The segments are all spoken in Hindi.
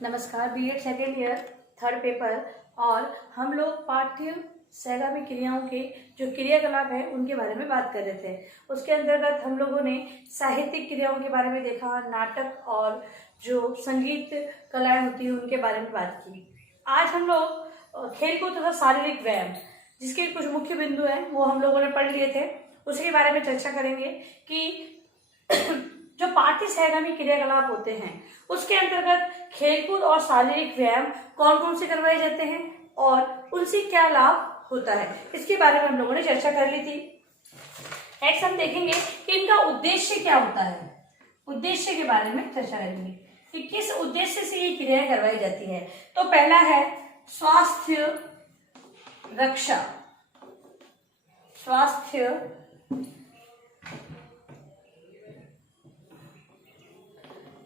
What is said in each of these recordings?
नमस्कार। BEd second year third paper और हम लोग पाठ्य सहगामी क्रियाओं के जो क्रियाकलाप है उनके बारे में बात कर रहे थे। उसके अंतर्गत हम लोगों ने साहित्यिक क्रियाओं के बारे में देखा, नाटक और जो संगीत कलाएं होती हैं उनके बारे में बात की। आज हम लोग खेलकूद तथा शारीरिक व्यायाम जिसके कुछ मुख्य बिंदु हैं वो हम लोगों ने पढ़ लिए थे, उसके बारे में चर्चा करेंगे कि जो पाठ्य सहगामी क्रियाकलाप होते हैं उसके अंतर्गत खेलकूद और शारीरिक व्यायाम कौन कौन से करवाए जाते हैं और उनसे क्या लाभ होता है, इसके बारे में हम लोगों ने चर्चा कर ली थी। नेक्स्ट हम देखेंगे कि इनका उद्देश्य क्या होता है। उद्देश्य के बारे में चर्चा करेंगे कि किस उद्देश्य से ये क्रियाएं करवाई जाती है। तो पहला है स्वास्थ्य रक्षा।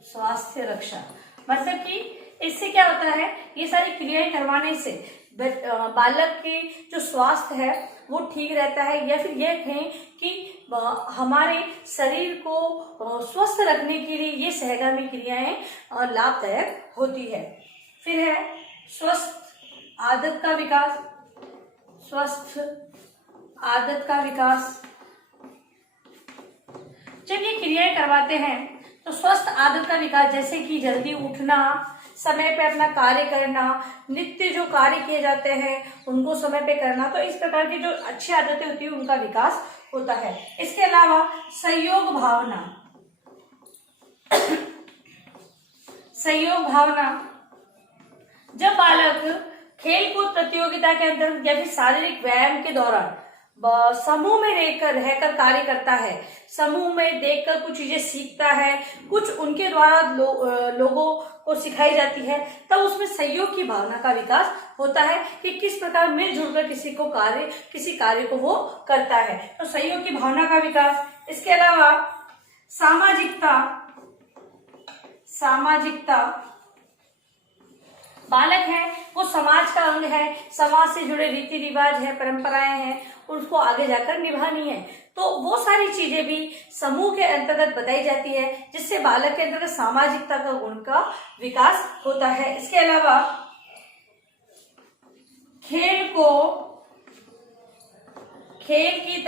स्वास्थ्य रक्षा मतलब कि इससे क्या होता है, ये सारी क्रियाएं करवाने से बालक के जो स्वास्थ्य है वो ठीक रहता है, या फिर यह कहें कि हमारे शरीर को स्वस्थ रखने के लिए ये सहगामी क्रियाएं लाभदायक होती है। फिर है स्वस्थ आदत का विकास। स्वस्थ आदत का विकास, जब ये क्रियाएं करवाते हैं तो स्वस्थ आदत का विकास, जैसे कि जल्दी उठना, समय पे अपना कार्य करना, नित्य जो कार्य किए जाते हैं उनको समय पे करना, तो इस प्रकार की जो अच्छी आदतें होती है उनका विकास होता है। इसके अलावा सहयोग भावना। सहयोग भावना, जब बालक खेलकूद प्रतियोगिता के अंतर्गत या फिर शारीरिक व्यायाम के दौरान समूह में रहकर कार्य करता है, समूह में देखकर कुछ चीजें सीखता है, कुछ उनके द्वारा लोगों को सिखाई जाती है, तब उसमें सहयोग की भावना का विकास होता है कि किस प्रकार मिलजुल कर किसी कार्य को वो करता है, तो सहयोग की भावना का विकास। इसके अलावा सामाजिकता, बालक है वो समाज का अंग है, समाज से जुड़े रीति रिवाज है, परंपराएं हैं, उसको आगे जाकर निभानी है, तो वो सारी चीजें भी समूह के अंतर्गत बताई जाती है, जिससे बालक के अंतर्गत सामाजिकता का गुण का विकास होता है। इसके अलावा खेल की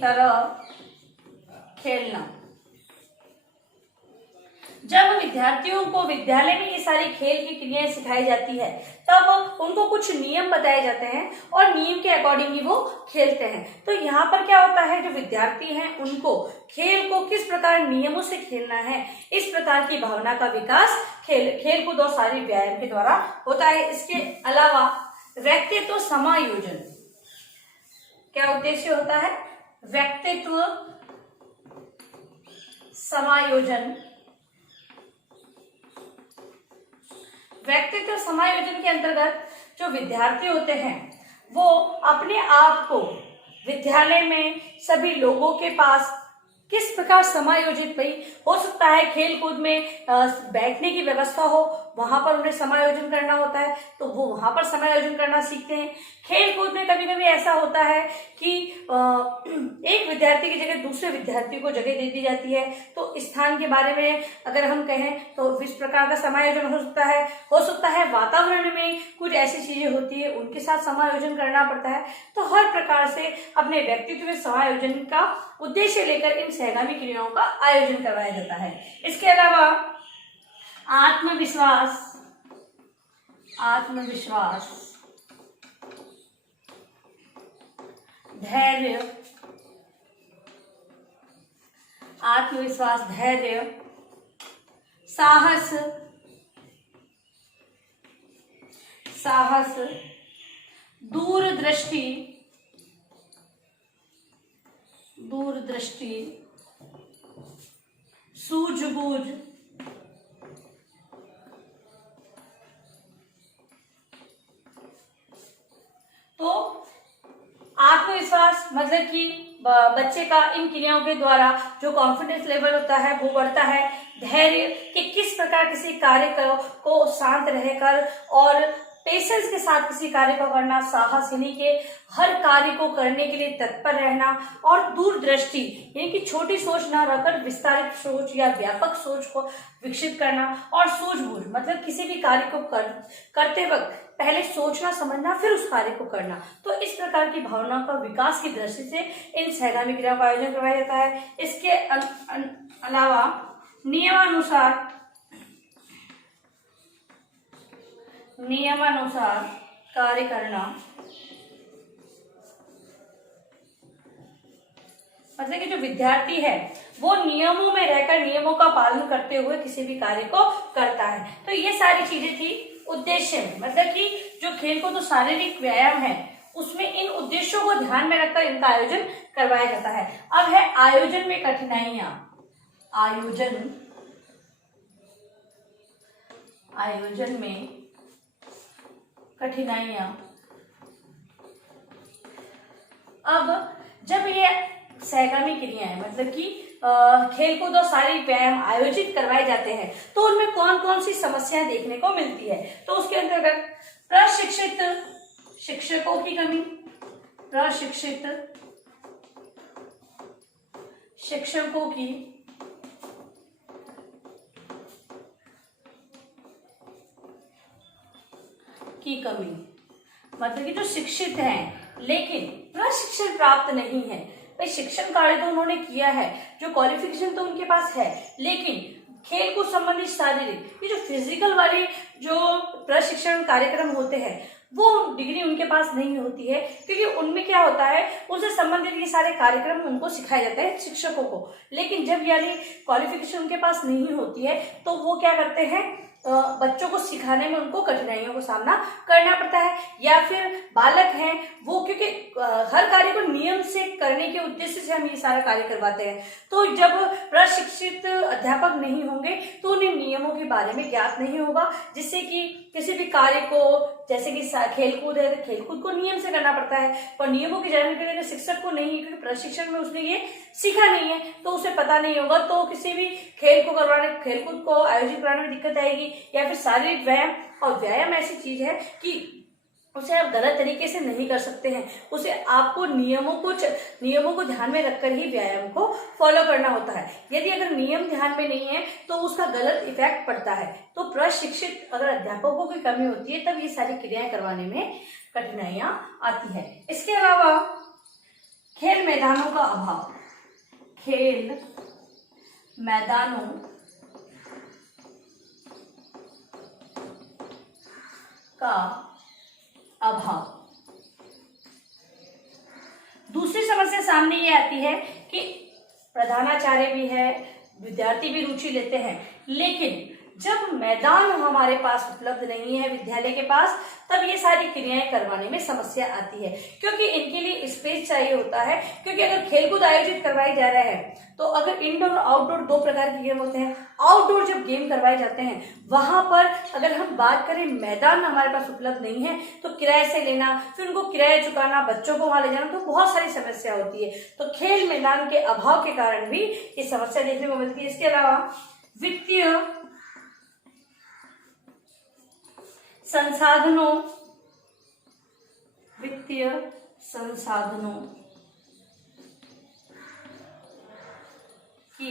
तरह खेलना, जब विद्यार्थियों को विद्यालय में ये सारी खेल की क्रियाएं सिखाई जाती है तब उनको कुछ नियम बताए जाते हैं और नियम के अकॉर्डिंग ही वो खेलते हैं। तो यहाँ पर क्या होता है, जो विद्यार्थी हैं उनको खेल को किस प्रकार नियमों से खेलना है, इस प्रकार की भावना का विकास खेलकूद और शारीरिक व्यायाम के द्वारा होता है। इसके अलावा व्यक्तित्व समायोजन, क्या उद्देश्य होता है, व्यक्तित्व समायोजन। व्यक्तित्व समायोजन के अंतर्गत जो विद्यार्थी होते हैं वो अपने आप को विद्यालय में सभी लोगों के पास किस प्रकार समायोजित, भाई हो सकता है खेल कूद में बैठने की व्यवस्था हो, वहां पर उन्हें समायोजन करना होता है तो वो वहां पर समायोजन करना सीखते हैं। खेल कूद में कभी कभी ऐसा होता है कि एक विद्यार्थी की जगह दूसरे विद्यार्थी को जगह दे दी जाती है, तो स्थान के बारे में अगर हम कहें तो इस प्रकार का समायोजन हो सकता है वातावरण में कुछ ऐसी चीजें होती है उनके साथ समायोजन करना पड़ता है। तो हर प्रकार से अपने व्यक्तित्व में समायोजन का उद्देश्य लेकर इन सहगामी क्रियाओं का आयोजन करवाया जाता है। इसके अलावा आत्मविश्वास, धैर्य, साहस, दूरदृष्टि, सूझबूझ, तो आत्मविश्वास मतलब कि बच्चे का इन क्रियाओं के द्वारा जो कॉन्फिडेंस लेवल होता है वो बढ़ता है। धैर्य कि किस प्रकार किसी कार्य को शांत रहकर और पेशेंस के साथ किसी कार्य को करना, साहस यानी कि हर कार्य को करने के लिए तत्पर रहना, और दूरदृष्टि यानी कि छोटी सोच न रखकर विस्तारित सोच या व्यापक सोच को विकसित करना, और सूझबूझ मतलब किसी भी कार्य को करते वक्त पहले सोचना समझना फिर उस कार्य को करना। तो इस प्रकार की भावनाओं का विकास की दृष्टि से इन सहगामी क्रियाओं का आयोजन करवाया जाता है। इसके अलावा नियमानुसार कार्य करना, मतलब कि जो विद्यार्थी है वो नियमों में रहकर नियमों का पालन करते हुए किसी भी कार्य को करता है। तो ये सारी चीजें थी उद्देश्य में, मतलब कि जो खेल को तो शारीरिक व्यायाम है उसमें इन उद्देश्यों को ध्यान में रखकर इनका आयोजन करवाया जाता है। अब है आयोजन में कठिनाइयां। आयोजन में कठिनाइयां। अब जब ये सहगामी क्रियाएं मतलब कि खेलकूद और शारीरिक व्यायाम आयोजित करवाए जाते हैं तो उनमें कौन कौन सी समस्याएं देखने को मिलती है, तो उसके अंतर्गत प्रशिक्षित शिक्षकों की कमी, प्रशिक्षित शिक्षकों की कमी, मतलब कि जो शिक्षित हैं लेकिन प्रशिक्षण प्राप्त नहीं है। भाई शिक्षण कार्य तो उन्होंने किया है, जो क्वालिफिकेशन तो उनके पास है, लेकिन खेल को संबंधित शारीरिक ये जो फिजिकल वाले जो प्रशिक्षण कार्यक्रम होते हैं वो डिग्री उनके पास नहीं होती है, क्योंकि उनमें क्या होता है उनसे संबंधित ये सारे कार्यक्रम उनको सिखाए जाते हैं शिक्षकों को, लेकिन जब यानी क्वालिफिकेशन उनके पास नहीं होती है तो वो क्या करते हैं बच्चों को सिखाने में उनको कठिनाइयों का सामना करना पड़ता है। या फिर बालक हैं वो क्योंकि हर कार्य को नियम से करने के उद्देश्य से हम ये सारा कार्य करवाते हैं, तो जब प्रशिक्षित अध्यापक नहीं होंगे तो उन्हें नियमों के बारे में ज्ञात नहीं होगा, जिससे कि किसी भी कार्य को जैसे कि खेलकूद है तो खेलकूद को नियम से करना पड़ता है, और नियमों की जानकारी शिक्षक को नहीं है क्योंकि प्रशिक्षण में उसने ये सीखा नहीं है तो उसे पता नहीं होगा, तो किसी भी खेलकूद को आयोजित कराने में दिक्कत आएगी। या फिर शारीरिक व्यायाम, और व्यायाम ऐसी चीज है कि उसे आप गलत तरीके से नहीं कर सकते हैं, उसे आपको नियमों को ध्यान में रखकर ही व्यायाम को फॉलो करना होता है। यदि अगर नियम ध्यान में नहीं है तो उसका गलत इफेक्ट पड़ता है। तो प्रशिक्षित अगर अध्यापकों की कमी होती है तब ये सारी क्रियाएं करवाने में कठिनाइयां आती है। इसके अलावा खेल मैदानों का अभाव, खेल मैदानों का अभाव। दूसरी समस्या सामने ये आती है कि प्रधानाचार्य भी है, विद्यार्थी भी रुचि लेते हैं, लेकिन जब मैदान हमारे पास उपलब्ध नहीं है विद्यालय के पास तब ये सारी क्रियाएं करवाने में समस्या आती है, क्योंकि इनके लिए स्पेस चाहिए होता है। क्योंकि अगर खेलकूद आयोजित करवाई जा रहा है तो अगर इंडोर और आउटडोर दो प्रकार के गेम होते हैं, आउटडोर जब गेम करवाए जाते हैं वहां पर अगर हम बात करें मैदान हमारे पास उपलब्ध नहीं है तो किराए से लेना, फिर उनको किराया चुकाना, बच्चों को वहां ले जाना, तो बहुत सारी समस्या होती है। तो खेल मैदान के अभाव के कारण भी ये समस्या देखने को मिलती है। इसके अलावा वित्तीय संसाधनों की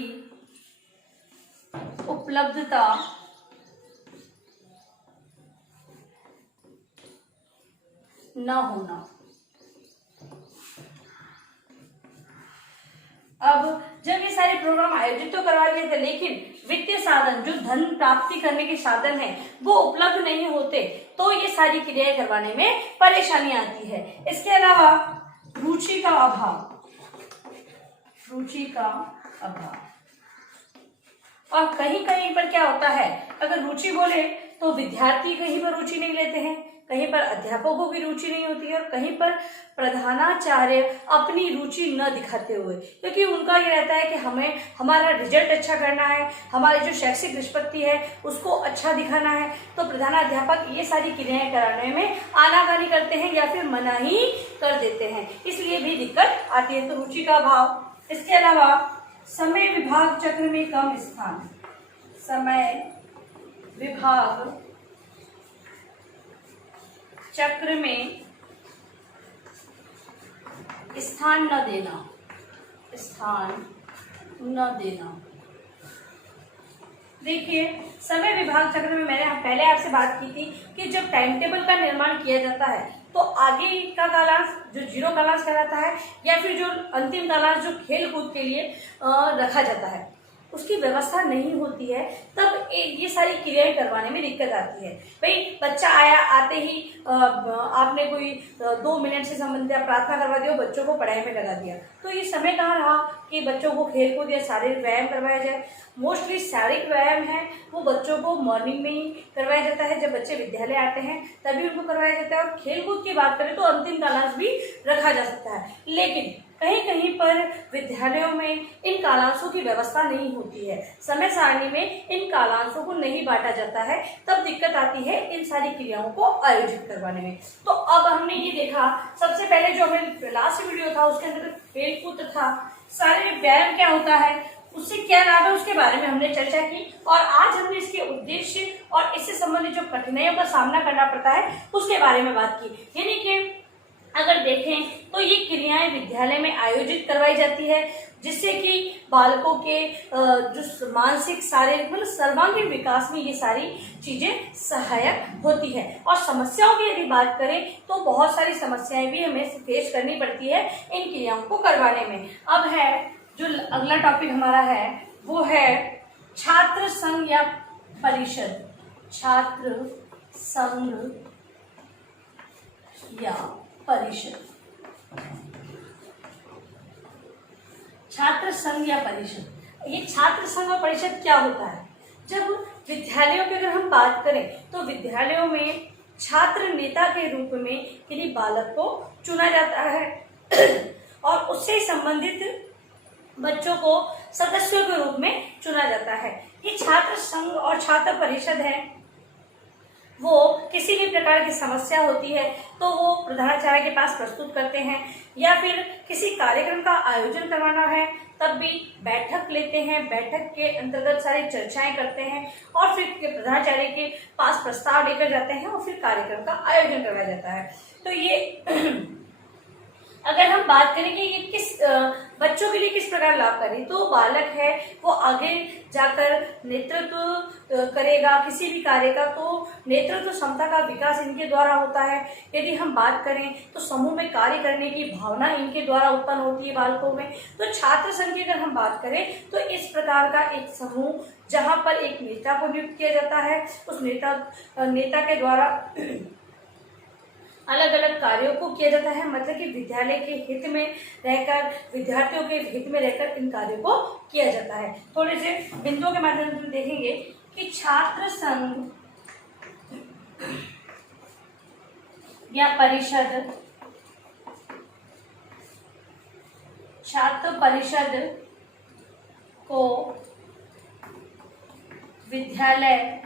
उपलब्धता न होना। अब जब ये सारे प्रोग्राम आयोजित तो करवा लिए थे लेकिन वित्तीय साधन जो धन प्राप्ति करने के साधन है वो उपलब्ध नहीं होते तो ये सारी क्रियाएं करवाने में परेशानी आती है। इसके अलावा रुचि का अभाव, और कहीं कहीं पर क्या होता है अगर रुचि बोले तो विद्यार्थी कहीं पर रुचि नहीं लेते हैं, कहीं पर अध्यापकों की रुचि नहीं होती है, और कहीं पर प्रधानाचार्य अपनी रुचि न दिखाते हुए, क्योंकि उनका ये रहता है कि हमें हमारा रिजल्ट अच्छा करना है, हमारी जो शैक्षिक निष्पत्ति है उसको अच्छा दिखाना है, तो प्रधानाध्यापक ये सारी क्रियाएं कराने में आनाकानी करते हैं या फिर मना ही कर देते हैं, इसलिए भी दिक्कत आती है। तो रुचि का अभाव। इसके अलावा समय विभाग चक्र में कम स्थान, समय विभाग चक्र में स्थान न देना, स्थान न देना। देखिए, समय विभाग चक्र में मैंने पहले आपसे बात की थी कि जब टाइम टेबल का निर्माण किया जाता है तो आगे का कालांश जो जीरो कालांश कहलाता है या फिर जो अंतिम कालांश जो खेल कूद के लिए रखा जाता है, उसकी व्यवस्था नहीं होती है, तब ये सारी क्रियाएं करवाने में दिक्कत आती है। भाई बच्चा आया, आते ही आपने कोई 2 मिनट से संबंधित प्रार्थना करवा दिया, बच्चों को पढ़ाई में लगा दिया, तो ये समय कहाँ रहा कि बच्चों को खेल कूद या शारीरिक व्यायाम करवाया जाए। मोस्टली शारीरिक व्यायाम है वो बच्चों को मॉर्निंग में ही करवाया जाता है, जब बच्चे विद्यालय आते हैं तभी उनको करवाया जाता है। और खेल कूद की बात करें तो अंतिम कालांश भी रखा जा सकता है, लेकिन कहीं कहीं पर विद्यालयों में इन कालांशों की व्यवस्था नहीं होती है, समय सारणी में इन कालांशों को नहीं बांटा जाता है, तब दिक्कत आती है इन सारी क्रियाओं को आयोजित करवाने में। तो अब हमने ये देखा, सबसे पहले जो हमें लास्ट वीडियो था उसके अंदर खेल कूद था, शारीरिक व्यायाम क्या होता है, उससे क्या लाभ है, उसके बारे में हमने चर्चा की। और आज हमने इसके उद्देश्य और इससे संबंधित जो कठिनाइयों का सामना करना पड़ता है उसके बारे में बात की। यानी कि अगर देखें तो ये क्रियाएं विद्यालय में आयोजित करवाई जाती है, जिससे कि बालकों के जो मानसिक शारीरिक मतलब सर्वांगीण विकास में ये सारी चीजें सहायक होती है। और समस्याओं की यदि बात करें तो बहुत सारी समस्याएं भी हमें फेस करनी पड़ती है इन क्रियाओं को करवाने में। अब है जो अगला टॉपिक हमारा है वो है छात्र संघ या परिषद। छात्र संघ या परिषद, छात्र संघ या परिषद। ये छात्र संघ और परिषद क्या होता है? जब विद्यालयों की अगर हम बात करें तो विद्यालयों में छात्र नेता के रूप में किसी बालक को चुना जाता है और उससे संबंधित बच्चों को सदस्यों के रूप में चुना जाता है। ये छात्र संघ और छात्र परिषद है, वो किसी भी प्रकार की समस्या होती है तो वो प्रधानाचार्य के पास प्रस्तुत करते हैं, या फिर किसी कार्यक्रम का आयोजन करवाना है तब भी बैठक लेते हैं, बैठक के अंतर्गत सारी चर्चाएं करते हैं और फिर प्रधानाचार्य के पास प्रस्ताव लेकर जाते हैं और फिर कार्यक्रम का आयोजन करवाया जाता है। तो ये अगर हम बात करें कि ये किस बच्चों के लिए किस प्रकार लाभकारी, तो बालक है वो आगे जाकर नेतृत्व करेगा किसी भी कार्य का, तो नेतृत्व क्षमता का विकास इनके द्वारा होता है। यदि हम बात करें तो समूह में कार्य करने की भावना इनके द्वारा उत्पन्न होती है बालकों में। तो छात्र संघ की अगर हम बात करें तो इस प्रकार का एक समूह जहाँ पर एक नेता को नियुक्त किया जाता है, उस नेता के द्वारा अलग अलग कार्यों को किया जाता है, मतलब कि विद्यालय के हित में रहकर, विद्यार्थियों के हित में रहकर इन कार्यों को किया जाता है। थोड़े से बिंदुओं के माध्यम से देखेंगे कि छात्र संघ या परिषद, छात्र परिषद को विद्यालय,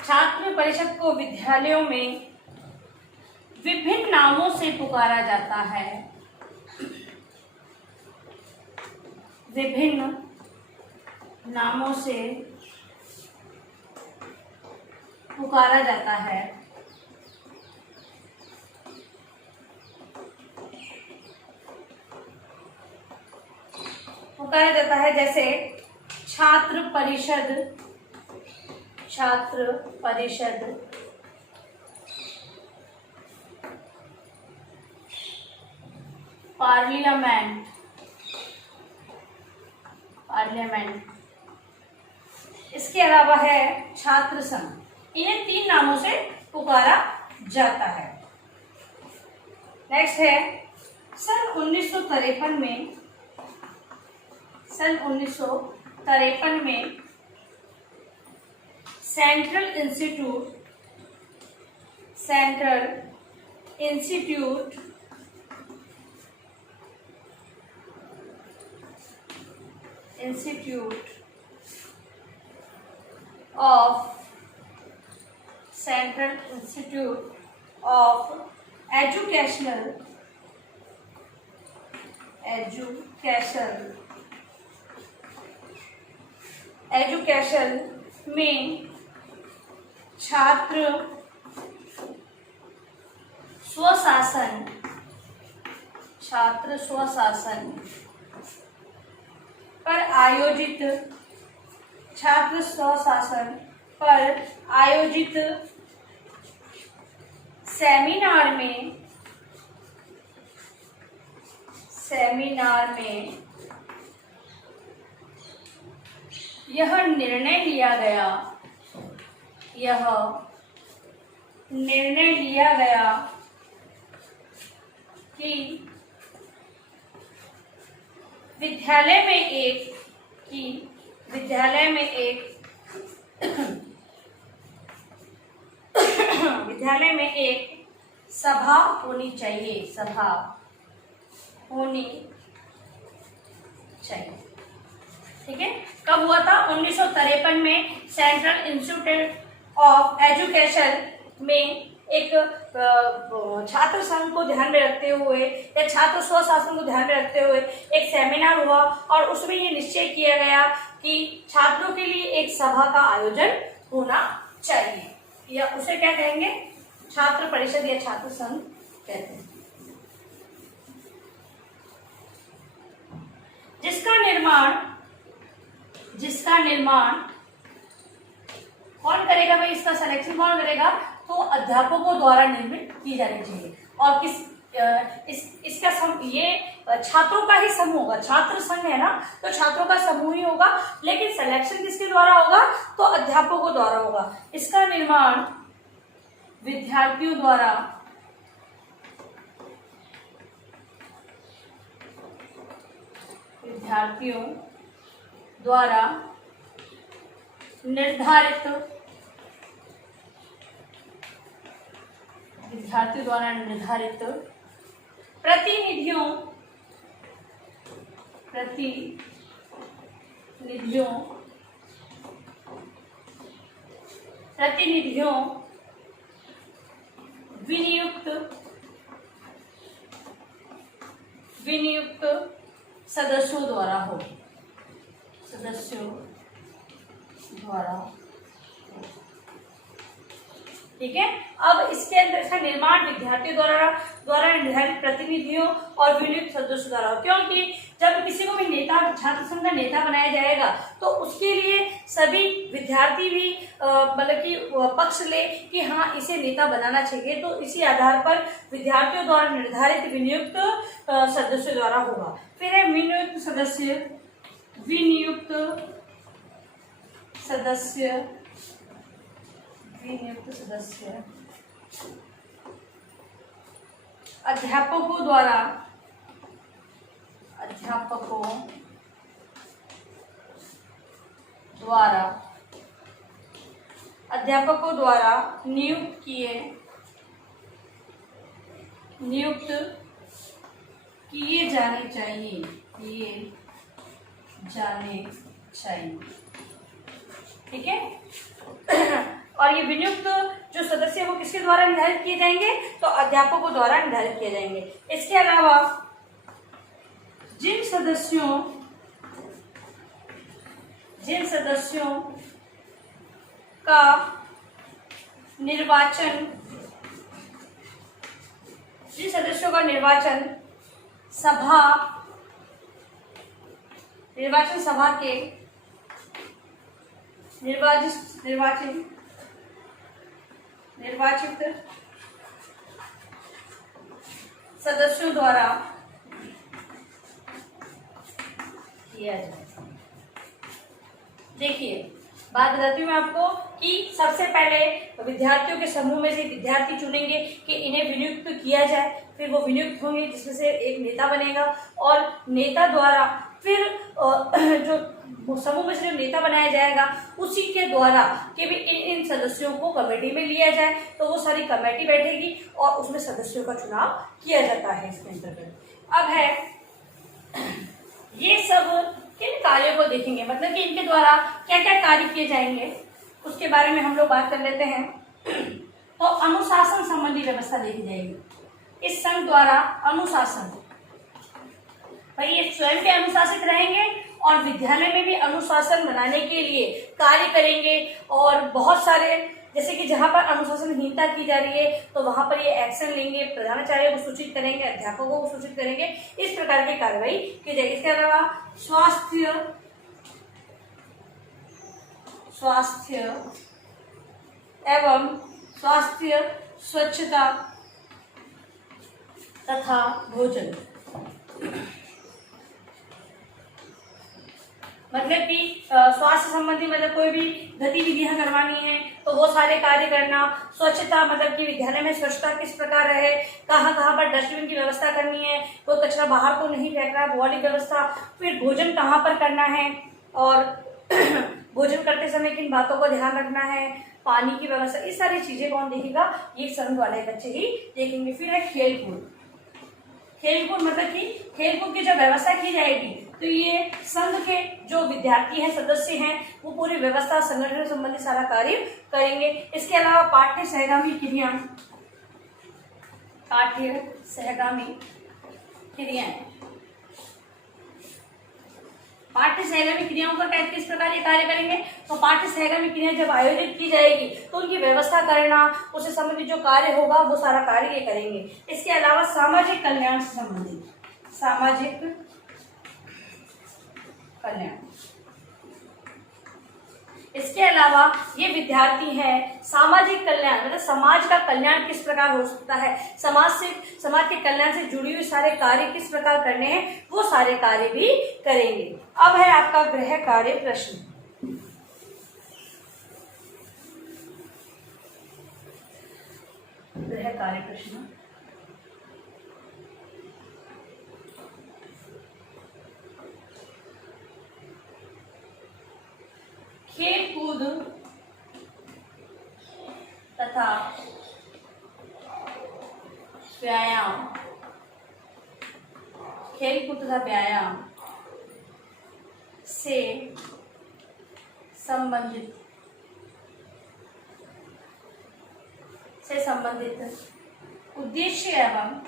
छात्र परिषद को विद्यालयों में विभिन्न नामों से पुकारा जाता है, विभिन्न नामों से पुकारा जाता है। पुकारा जाता है जैसे छात्र परिषद, छात्र परिषद, पार्लियामेंट, पार्लियामेंट। इसके अलावा है छात्र संघ। इन्हें 3 नामों से पुकारा जाता है। नेक्स्ट है सन 1953 में, सन 1953 में सेंट्रल इंस्टीट्यूट ऑफ एजुकेशनल में छात्र स्वशासन, छात्र स्वशासन पर आयोजित, छात्र स्वशासन पर आयोजित सेमिनार में, सेमिनार में यह निर्णय लिया गया, यह निर्णय लिया गया कि विद्यालय में एक, कि विद्यालय में एक विद्यालय में एक सभा होनी चाहिए, सभा होनी चाहिए। ठीक है, कब हुआ था? 1953 में सेंट्रल इंस्टीट्यूट ऑफ एजुकेशन में एक छात्र संघ को ध्यान में रखते हुए या छात्र स्वशासन को ध्यान में रखते हुए एक सेमिनार हुआ और उसमें ये निश्चय किया गया कि छात्रों के लिए एक सभा का आयोजन होना चाहिए, या उसे क्या कहेंगे? छात्र परिषद या छात्र संघ कहते हैं। जिसका निर्माण कौन करेगा भाई? इसका सिलेक्शन कौन करेगा? तो अध्यापकों द्वारा निर्मित की जानी चाहिए। और इसका ये छात्रों का ही समूह होगा, छात्र संघ है ना, तो छात्रों का समूह ही होगा, लेकिन सिलेक्शन किसके द्वारा होगा? तो अध्यापकों द्वारा होगा। इसका निर्माण विद्यार्थियों द्वारा, विद्यार्थियों द्वारा निर्धारित, विद्यार्थियों द्वारा निर्धारित प्रतिनिधियों विनियुक्त सदस्यों द्वारा हो, सदस्यों द्वारा। ठीक है, अब इसके अंदर इसका निर्माण विद्यार्थियों द्वारा निर्धारित प्रतिनिधियों और विनियुक्त सदस्यों द्वारा हो, क्योंकि जब किसी को भी नेता, छात्र संघ का नेता बनाया जाएगा तो उसके लिए सभी विद्यार्थी भी मतलब कि पक्ष ले कि हाँ इसे नेता बनाना चाहिए, तो इसी आधार पर विद्यार्थियों द्वारा निर्धारित विनियुक्त सदस्यों द्वारा होगा। फिर है विनियुक्त सदस्य अध्यापकों द्वारा नियुक्त किए जाने चाहिए, ठीक है। और ये विनियुक्त जो सदस्य वो किसके द्वारा निर्धारित किए जाएंगे? तो अध्यापकों द्वारा निर्धारित किए जाएंगे। इसके अलावा जिन सदस्यों का निर्वाचन निर्वाचन सभा के निर्वाचित सदस्यों द्वारा किया जाए। देखिए, बात बताती हूँ मैं आपको कि सबसे पहले विद्यार्थियों के समूह में से विद्यार्थी चुनेंगे कि इन्हें विनियुक्त किया जाए, फिर वो विनियुक्त होंगे जिसमें से एक नेता बनेगा, और नेता द्वारा फिर जो समूह में से जो नेता बनाया जाएगा उसी के द्वारा कि भी इन सदस्यों को कमेटी में लिया जाए, तो वो सारी कमेटी बैठेगी और उसमें सदस्यों का चुनाव किया जाता है इसके अंतर्गत। अब है ये सब किन कार्यों को देखेंगे, मतलब कि इनके द्वारा क्या क्या कार्य किए जाएंगे उसके बारे में हम लोग बात कर लेते हैं। तो अनुशासन संबंधी व्यवस्था देखी जाएगी। इस संघ द्वारा अनुशासन, भाई ये स्वयं के अनुशासित रहेंगे और विद्यालय में भी अनुशासन बनाने के लिए कार्य करेंगे, और बहुत सारे जैसे कि जहां पर अनुशासनहीनता की जा रही है तो वहां पर ये एक्शन लेंगे, प्रधानाचार्य को सूचित करेंगे, अध्यापकों को सूचित करेंगे, इस प्रकार की कार्रवाई की जाएगी। इसके अलावा स्वास्थ्य एवं स्वास्थ्य, स्वच्छता तथा भोजन, मतलब कि स्वास्थ्य संबंधी मतलब कोई भी गतिविधियां करवानी है तो वो सारे कार्य करना। स्वच्छता मतलब कि विद्यालय में स्वच्छता किस प्रकार रहे, कहाँ कहाँ पर डस्टबिन की व्यवस्था करनी है, कोई कचरा बाहर तो नहीं फेंक रहा है, वो वाली व्यवस्था। फिर भोजन कहाँ पर करना है और भोजन करते समय किन बातों को ध्यान रखना है, पानी की व्यवस्था, ये सारी चीजें कौन देखेगा, ये संघ वाले बच्चे ही देखेंगे। फिर है खेलकूद। खेलकूद मतलब कि खेलकूद की जो व्यवस्था की जाएगी तो ये संघ के जो विद्यार्थी हैं, सदस्य हैं, वो पूरी व्यवस्था संगठन संबंधी सारा कार्य करेंगे। इसके अलावा पाठ्य सहगामी क्रियाएं, पाठ्य सहगामी क्रियाओं का किस प्रकार ये कार्य करेंगे, तो पाठ्य सहगामी क्रिया जब आयोजित की जाएगी तो उनकी व्यवस्था करना, उससे संबंधित जो कार्य होगा वो सारा कार्य ये करेंगे। इसके अलावा सामाजिक कल्याण से संबंधित, सामाजिक कल्याण, इसके अलावा ये विद्यार्थी है सामाजिक कल्याण मतलब समाज का कल्याण किस प्रकार हो सकता है, समाज के कल्याण से जुड़ी हुई सारे कार्य किस प्रकार करने हैं, वो सारे कार्य भी करेंगे। अब है आपका गृह कार्य प्रश्न। गृह कार्य प्रश्न, खेल कूद तथा व्यायाम, खेल कूद तथा व्यायाम से संबंधित उद्देश्य एवं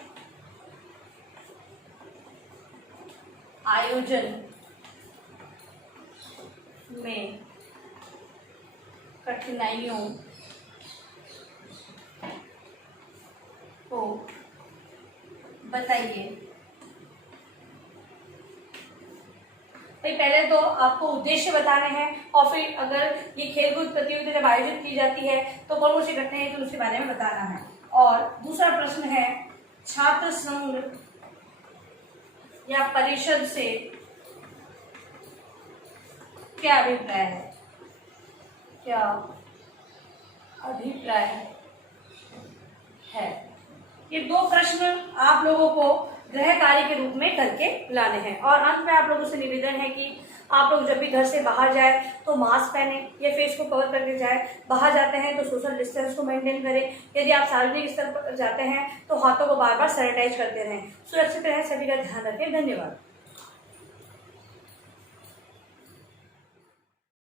आयोजन में कठिनाइयों को बताइए। भाई पहले तो आपको उद्देश्य बताने हैं और फिर अगर ये खेलकूद प्रतियोगिता जब आयोजित की जाती है तो कौन कौन सी घटनाएं तो उसके बारे में बताना है। और दूसरा प्रश्न है छात्र संघ या परिषद से क्या अभिप्राय है, क्या अभिप्राय है। ये दो प्रश्न आप लोगों को गृह कार्य के रूप में करके लाने हैं। और अंत में आप लोगों से निवेदन है कि आप लोग जब भी घर से बाहर जाए तो मास्क पहने या फेस को कवर करके जाए, बाहर जाते हैं तो सोशल डिस्टेंस को मेंटेन करें, यदि आप सार्वजनिक स्थल पर जाते हैं तो हाथों को बार बार सैनिटाइज करते रहें। सुरक्षित रहें, सभी का ध्यान रखें। धन्यवाद।